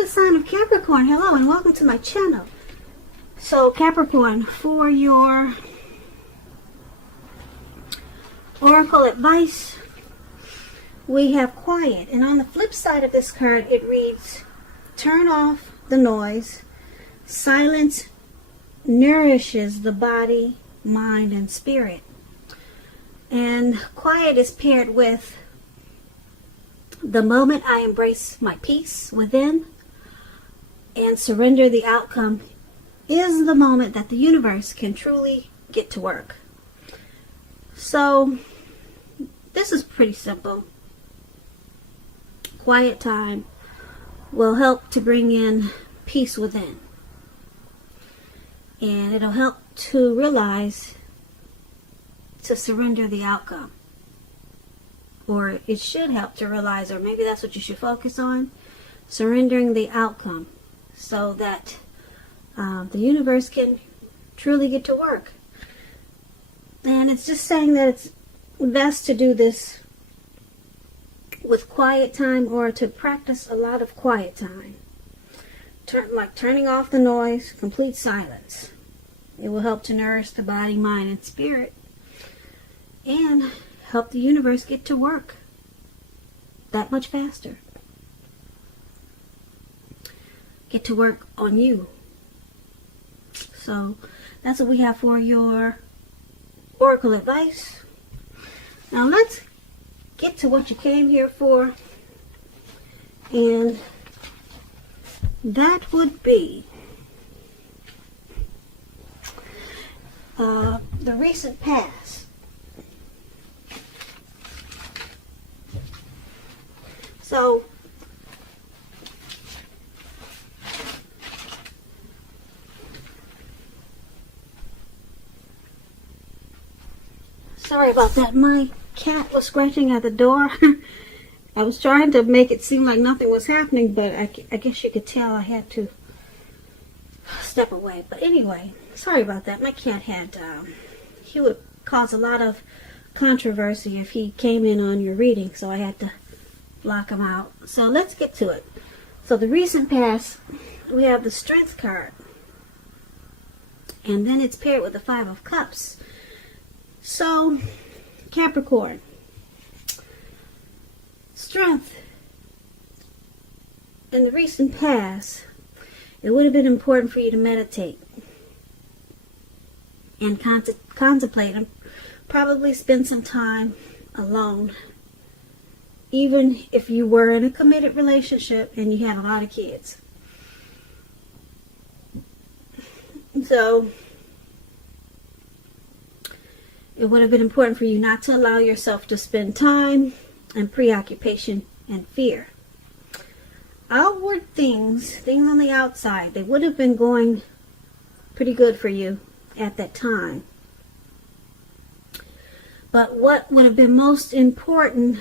the sign of Capricorn, hello and welcome to my channel. So Capricorn, for your oracle advice, we have quiet. And on the flip side of this card, it reads, turn off the noise. Silence nourishes the body, mind, and spirit. And quiet is paired with the moment I embrace my peace within and surrender the outcome is the moment that the universe can truly get to work. So this is pretty simple. Quiet time will help to bring in peace within. And it'll help to realize to surrender the outcome. Or it should help to realize, or maybe that's what you should focus on, surrendering the outcome so that the universe can truly get to work. And it's just saying that it's best to do this with quiet time or to practice a lot of quiet time. Like turning off the noise, complete silence. It will help to nourish the body, mind, and spirit. And help the universe get to work that much faster. Get to work on you. So that's what we have for your oracle advice. Now let's get to what you came here for. And that would be the recent past. So, sorry about that. My cat was scratching at the door. I was trying to make it seem like nothing was happening, but I guess you could tell I had to step away. But anyway, sorry about that. My cat had, he would cause a lot of controversy if he came in on your reading, so I had to lock him out. So let's get to it. So the recent past, we have the Strength card. And then it's paired with the Five of Cups. So, Capricorn. Strength. In the recent past, it would have been important for you to meditate and contemplate and probably spend some time alone. Even if you were in a committed relationship and you had a lot of kids. So, it would have been important for you not to allow yourself to spend time in preoccupation and fear. Outward things on the outside, they would have been going pretty good for you at that time. But what would have been most important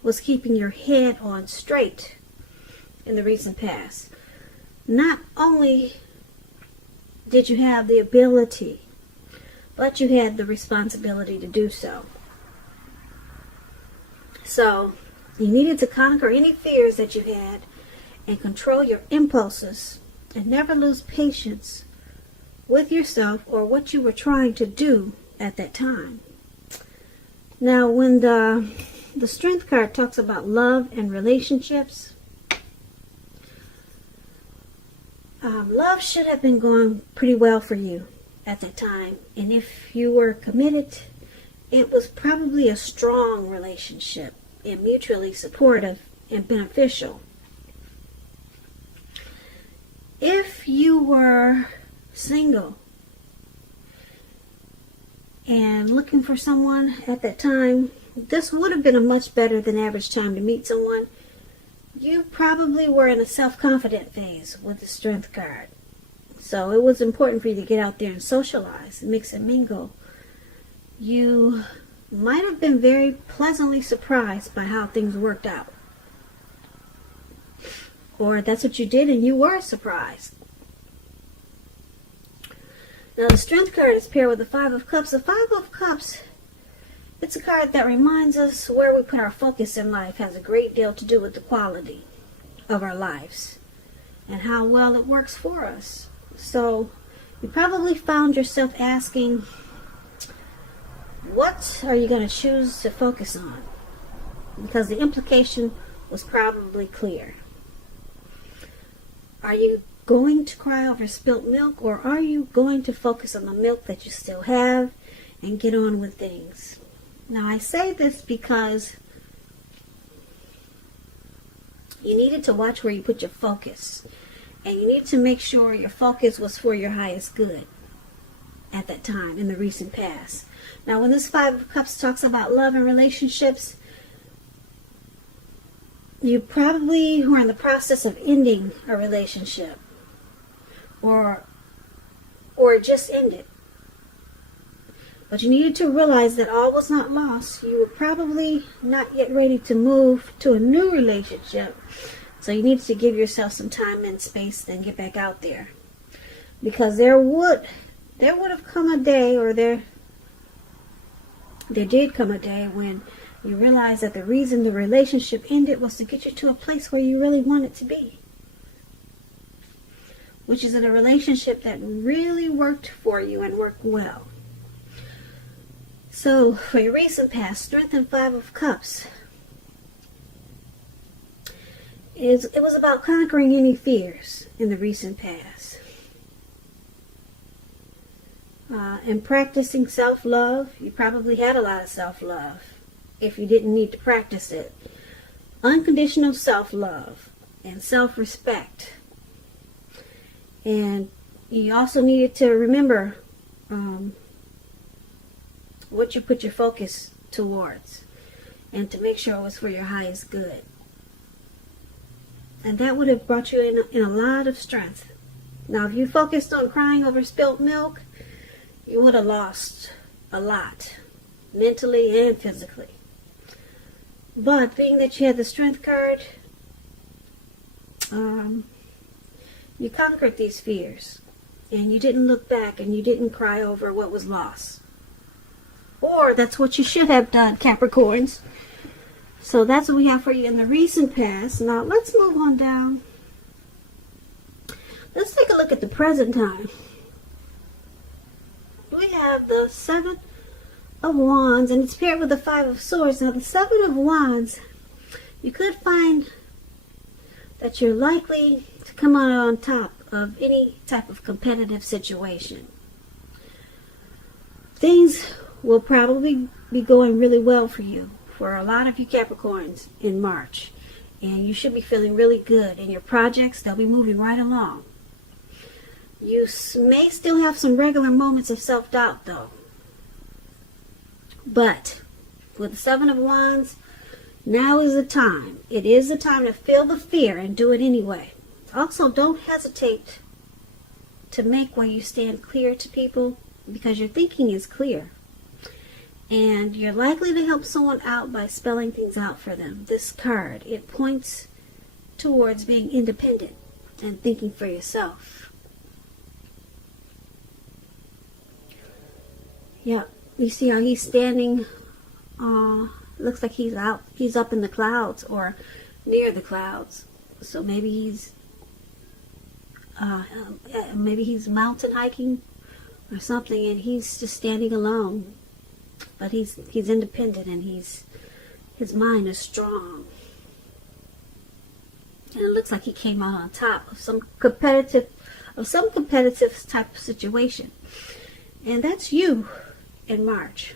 was keeping your head on straight in the recent past. Not only did you have the ability, but you had the responsibility to do so. So, you needed to conquer any fears that you had and control your impulses and never lose patience with yourself or what you were trying to do at that time. Now, when the Strength card talks about love and relationships. Love should have been going pretty well for you at that time. And if you were committed, it was probably a strong relationship and mutually supportive and beneficial. If you were single and looking for someone at that time, this would have been a much better than average time to meet someone. You probably were in a self-confident phase with the Strength card. So it was important for you to get out there and socialize, mix and mingle. You might have been very pleasantly surprised by how things worked out. Or that's what you did and you were surprised. Now the Strength card is paired with the Five of Cups. The Five of Cups, it's a card that reminds us where we put our focus in life has a great deal to do with the quality of our lives. and how well it works for us. So you probably found yourself asking, what are you going to choose to focus on? Because the implication was probably clear. Are you going to cry over spilt milk, or are you going to focus on the milk that you still have and get on with things? Now, I say this because you needed to watch where you put your focus, and you needed to make sure your focus was for your highest good at that time in the recent past. Now, when this Five of Cups talks about love and relationships, you probably were in the process of ending a relationship, or it just ended. But you needed to realize that all was not lost. You were probably not yet ready to move to a new relationship. So you needed to give yourself some time and space, then get back out there. Because there would have come a day, or there did come a day when you realized that the reason the relationship ended was to get you to a place where you really wanted to be. Which is in a relationship that really worked for you and worked well. So, for your recent past, Strength and Five of Cups, it was about conquering any fears in the recent past. And practicing self-love. You probably had a lot of self-love if you didn't need to practice it. Unconditional self-love and self-respect. And you also needed to remember what you put your focus towards, and to make sure it was for your highest good. And that would have brought you in a lot of strength. Now, if you focused on crying over spilt milk, you would have lost a lot, mentally and physically. But being that you had the Strength card, you conquered these fears, and you didn't look back, and you didn't cry over what was lost. Or that's what you should have done, Capricorns. So that's what we have for you in the recent past. Now let's move on down. Let's take a look at the present time. We have the Seven of Wands, and it's paired with the Five of Swords. Now the Seven of Wands, you could find that you're likely to come out on top of any type of competitive situation. Things will probably be going really well for you, for a lot of you Capricorns, in March. And you should be feeling really good. In your projects, they'll be moving right along. You may still have some regular moments of self-doubt, though. But with the Seven of Wands, now is the time. It is the time to feel the fear and do it anyway. Also, don't hesitate to make where you stand clear to people, because your thinking is clear. And you're likely to help someone out by spelling things out for them. This card, it points towards being independent and thinking for yourself. Yeah, you see how he's standing, looks like he's up in the clouds or near the clouds. So maybe he's mountain hiking or something, and he's just standing alone. But he's independent, and his mind is strong. And it looks like he came out on top of some competitive type of situation. And that's you in March.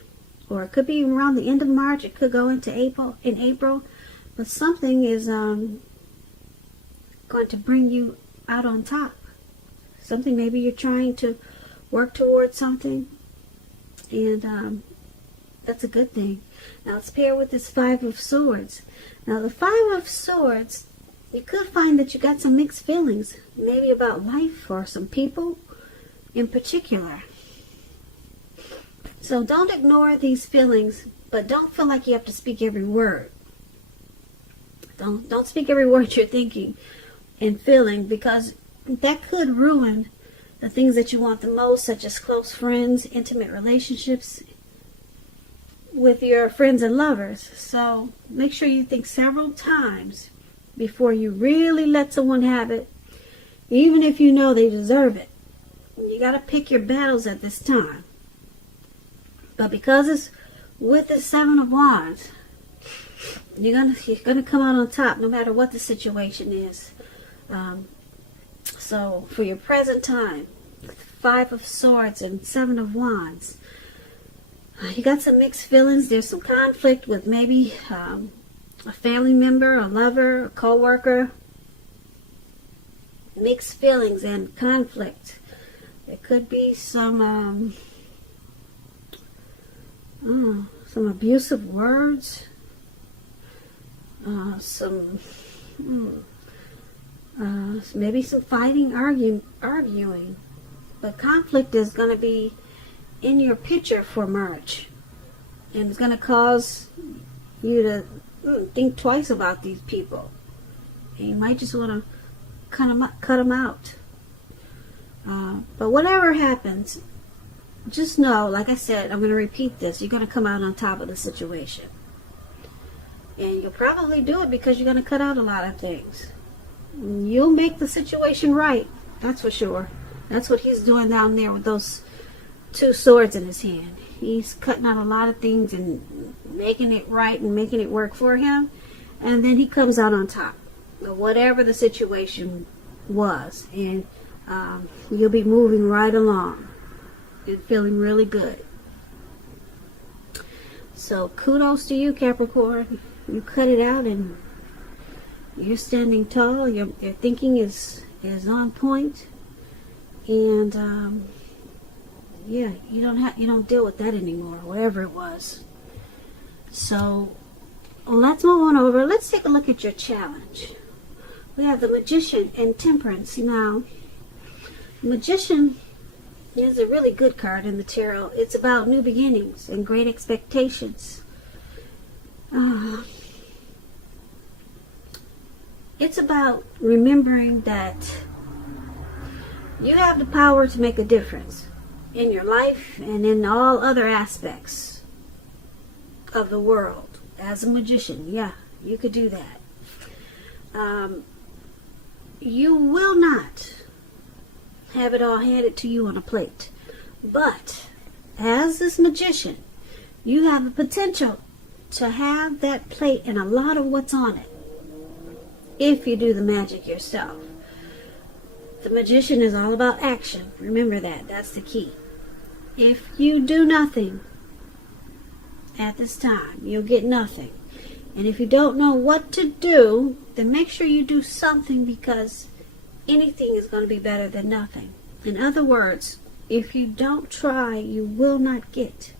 Or it could be around the end of March, it could go into April. But something is going to bring you out on top. Something, maybe you're trying to work towards something, and that's a good thing. Now let's pair with this Five of Swords. Now the Five of Swords, you could find that you got some mixed feelings, maybe about life or some people in particular. So don't ignore these feelings, but don't feel like you have to speak every word. Don't speak every word you're thinking and feeling, because that could ruin the things that you want the most, such as close friends, intimate relationships with your friends and lovers. So make sure you think several times before you really let someone have it, even if you know they deserve it. You got to pick your battles at this time. But because it's with the Seven of Wands, you're gonna come out on top no matter what the situation is. So for your present time, Five of Swords and Seven of Wands, you got some mixed feelings. There's some conflict with maybe a family member, a lover, a co-worker. Mixed feelings and conflict. There could be some abusive words, maybe some fighting, arguing. But conflict is going to be in your picture for March, and it's going to cause you to think twice about these people. And you might just want to cut them out. But whatever happens, just know, like I said, I'm going to repeat this, you're going to come out on top of the situation. And you'll probably do it because you're going to cut out a lot of things. You'll make the situation right, that's for sure. That's what he's doing down there with those two swords in his hand. He's cutting out a lot of things and making it right and making it work for him. And then he comes out on top of whatever the situation was. And you'll be moving right along and feeling really good. So kudos to you, Capricorn. You cut it out and you're standing tall. Your thinking is on point. And yeah, you don't deal with that anymore, whatever it was. So let's move on over. Let's take a look at your challenge. We have the Magician and Temperance. Now, Magician is a really good card in the tarot. It's about new beginnings and great expectations. It's about remembering that you have the power to make a difference in your life and in all other aspects of the world. As a magician, yeah, you could do that. You will not have it all handed to you on a plate. But as this magician, you have the potential to have that plate and a lot of what's on it if you do the magic yourself. The magician is all about action. Remember that. That's the key. If you do nothing at this time, you'll get nothing. And if you don't know what to do, then make sure you do something, because anything is going to be better than nothing. In other words, if you don't try, you will not get.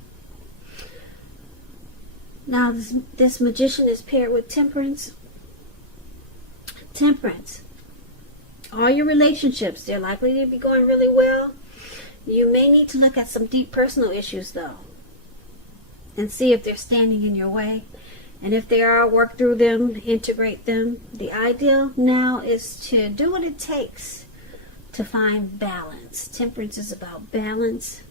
Now, this magician is paired with Temperance. Temperance. All your relationships, they're likely to be going really well. You may need to look at some deep personal issues, though, and see if they're standing in your way. And if they are, work through them, integrate them. The ideal now is to do what it takes to find balance. Temperance is about balance.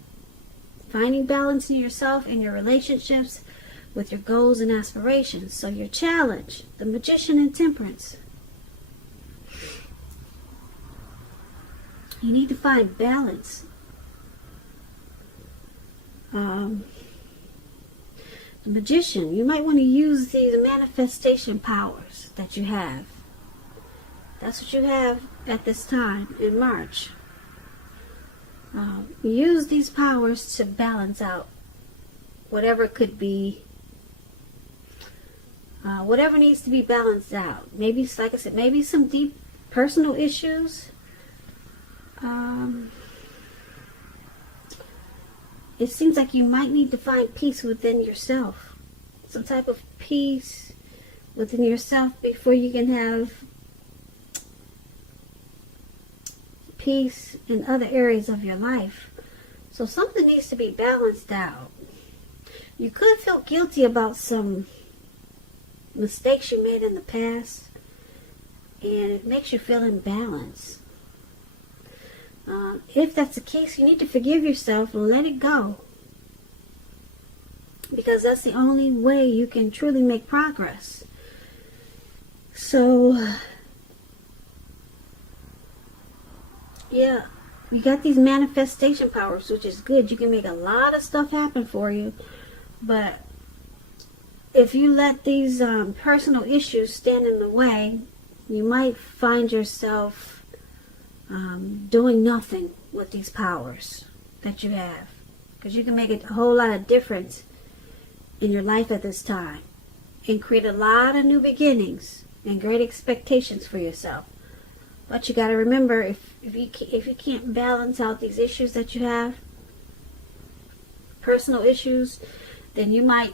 Finding balance in yourself and your relationships with your goals and aspirations. So your challenge, the Magician and Temperance. You need to find balance. The Magician, you might want to use the manifestation powers that you have. That's what you have at this time in March. Use these powers to balance out whatever could be, whatever needs to be balanced out. Maybe, like I said, maybe some deep personal issues. It seems like you might need to find peace within yourself. Some type of peace within yourself before you can have peace in other areas of your life. So something needs to be balanced out. You could feel guilty about some mistakes you made in the past, and it makes you feel imbalanced. If that's the case, you need to forgive yourself and let it go, because that's the only way you can truly make progress. Yeah, you got these manifestation powers, which is good. You can make a lot of stuff happen for you. But if you let these personal issues stand in the way, you might find yourself doing nothing with these powers that you have. Because you can make a whole lot of difference in your life at this time and create a lot of new beginnings and great expectations for yourself. But you got to remember, if you can't balance out these issues that you have, personal issues, then you might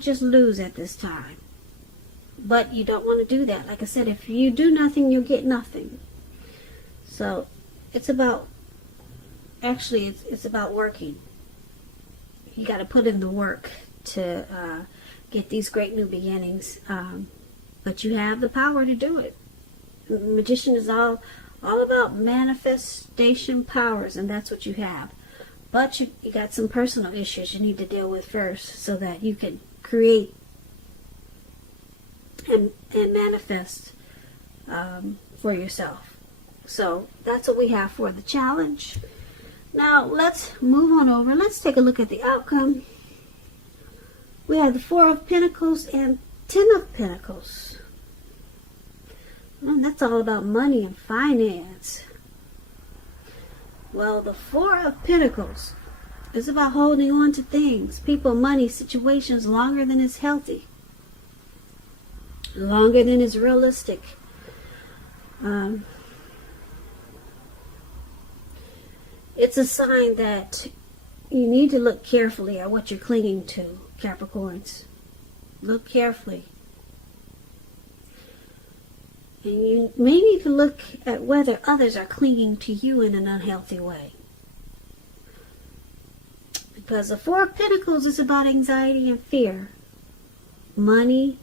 just lose at this time. But you don't want to do that. Like I said, if you do nothing, you'll get nothing. So it's about, actually, it's about working. You got to put in the work to get these great new beginnings. But you have the power to do it. The magician is all about manifestation powers, and that's what you have. But you got some personal issues you need to deal with first so that you can create and manifest for yourself. So that's what we have for the challenge. Now let's move on over. Let's take a look at the outcome. We have the Four of Pentacles and Ten of Pentacles. And that's all about money and finance. Well, the Four of Pentacles is about holding on to things, people, money, situations longer than is healthy, longer than is realistic. It's a sign that you need to look carefully at what you're clinging to, Capricorns. Look carefully. And you may need to look at whether others are clinging to you in an unhealthy way. Because the Four of Pentacles is about anxiety and fear, money,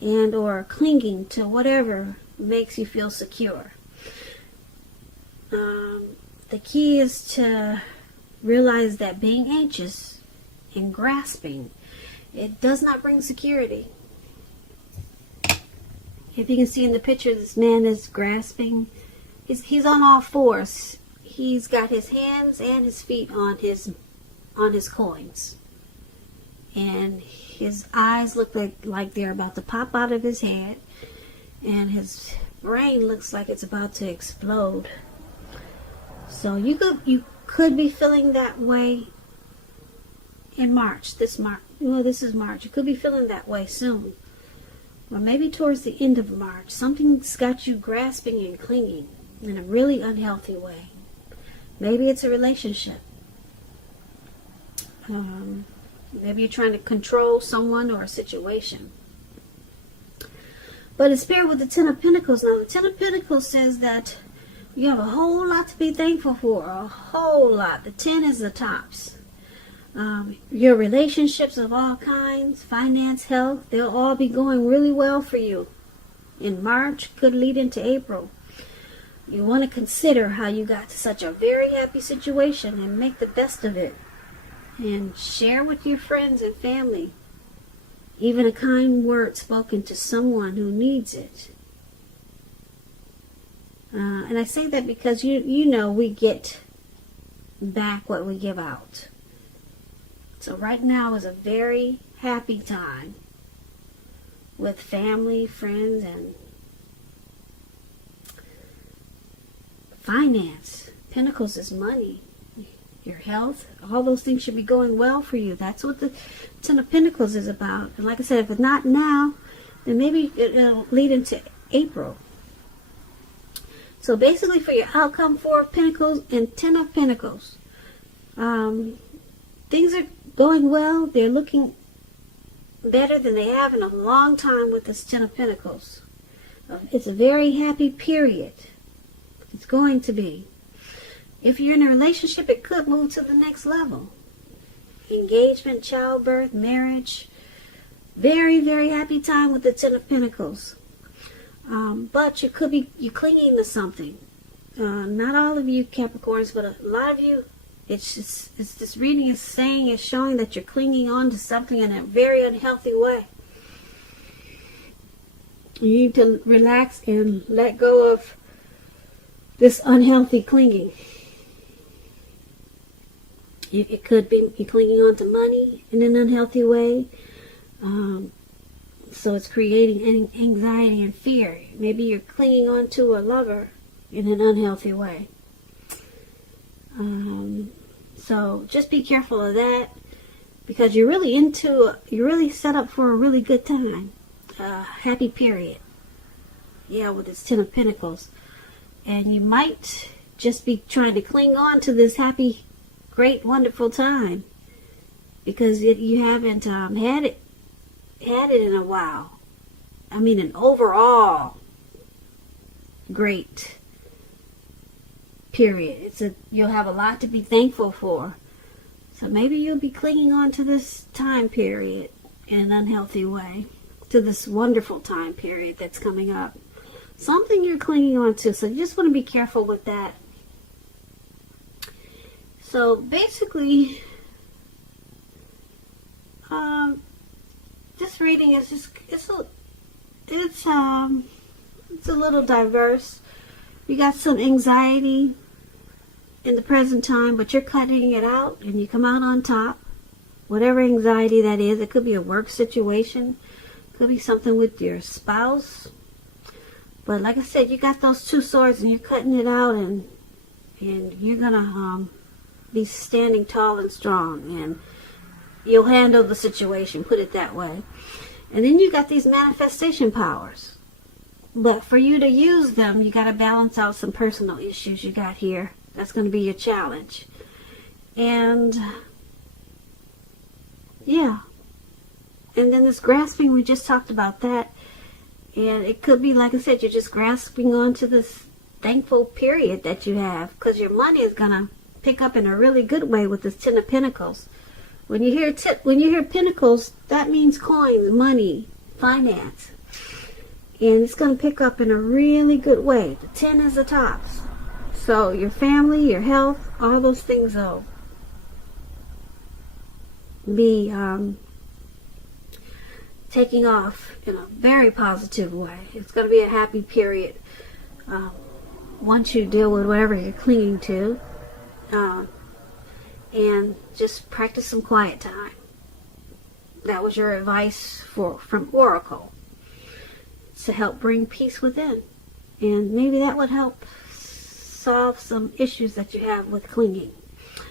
and or clinging to whatever makes you feel secure. The key is to realize that being anxious and grasping, it does not bring security. If you can see in the picture, this man is grasping. He's on all fours. He's got his hands and his feet on his coins. And his eyes look like they're about to pop out of his head. And his brain looks like it's about to explode. So you could be feeling that way in March. This is March. You could be feeling that way soon. Or maybe towards the end of March. Something's got you grasping and clinging in a really unhealthy way. Maybe it's a relationship. Maybe you're trying to control someone or a situation. But it's paired with the Ten of Pentacles. Now, the Ten of Pentacles says that you have a whole lot to be thankful for. A whole lot. The 10 is the tops. Your relationships of all kinds, finance, health, they'll all be going really well for you. In March, could lead into April. You want to consider how you got to such a very happy situation and make the best of it. And share with your friends and family. Even a kind word spoken to someone who needs it. And I say that because you know we get back what we give out. So right now is a very happy time with family, friends, and finance. Pentacles is money. Your health, all those things should be going well for you. That's what the Ten of Pentacles is about. And like I said, if it's not now, then maybe it'll lead into April. So basically for your outcome, Four of Pentacles and Ten of Pentacles. Things are going well. They're looking better than they have in a long time with this Ten of Pentacles. It's a very happy period. It's going to be. If you're in a relationship, it could move to the next level. Engagement, childbirth, marriage. Very, very happy time with the Ten of Pentacles. But you're clinging to something. Not all of you Capricorns, but a lot of you, it's this reading is showing that you're clinging on to something in a very unhealthy way. You need to relax and let go of this unhealthy clinging. It could be you clinging on to money in an unhealthy way. So it's creating anxiety and fear. Maybe you're clinging on to a lover in an unhealthy way. So just be careful of that, because you're really set up for a really good time. Happy period. Yeah, with this Ten of Pentacles. And you might just be trying to cling on to this happy, great, wonderful time, because you haven't had it in a while. I mean, an overall great period. You'll have a lot to be thankful for. So maybe you'll be clinging on to this time period in an unhealthy way, to this wonderful time period that's coming up. Something you're clinging on to, so you just want to be careful with that. So basically, this reading is just it's a little diverse. You got some anxiety in the present time, but you're cutting it out and you come out on top. Whatever anxiety that is, it could be a work situation, could be something with your spouse. But like I said, you got those two swords and you're cutting it out, and you're gonna be standing tall and strong, and you'll handle the situation, put it that way. And then you got these manifestation powers. But for you to use them, you got to balance out some personal issues you got here. That's going to be your challenge. And yeah. And then this grasping, we just talked about that. And it could be, like I said, you're just grasping onto this thankful period that you have, because your money is going to pick up in a really good way with this Ten of Pentacles. When you hear Pentacles, that means coins, money, finance. And it's going to pick up in a really good way. The 10 is the tops. So your family, your health, all those things will be taking off in a very positive way. It's going to be a happy period once you deal with whatever you're clinging to. And just practice some quiet time. That was your advice from Oracle, to help bring peace within. And maybe that would help solve some issues that you have with clinging.